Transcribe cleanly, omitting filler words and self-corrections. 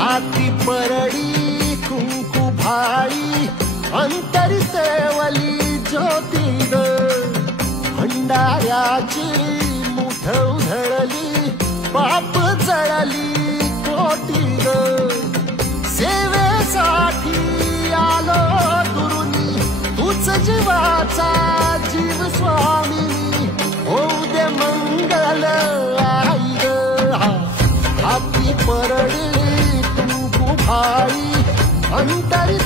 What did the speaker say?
हाती परडी कुंकू भाई अंतरी सेवली ज्योती ग भंडाऱ्याची मुठ उधळली पाप जळली कोटी ग सेवेसाठी आलो दुरुनी तूच जीवाचा जीव स्वामिनी होऊ दे मंगल आई ग हाती परडी कुंकू भाई अंतरी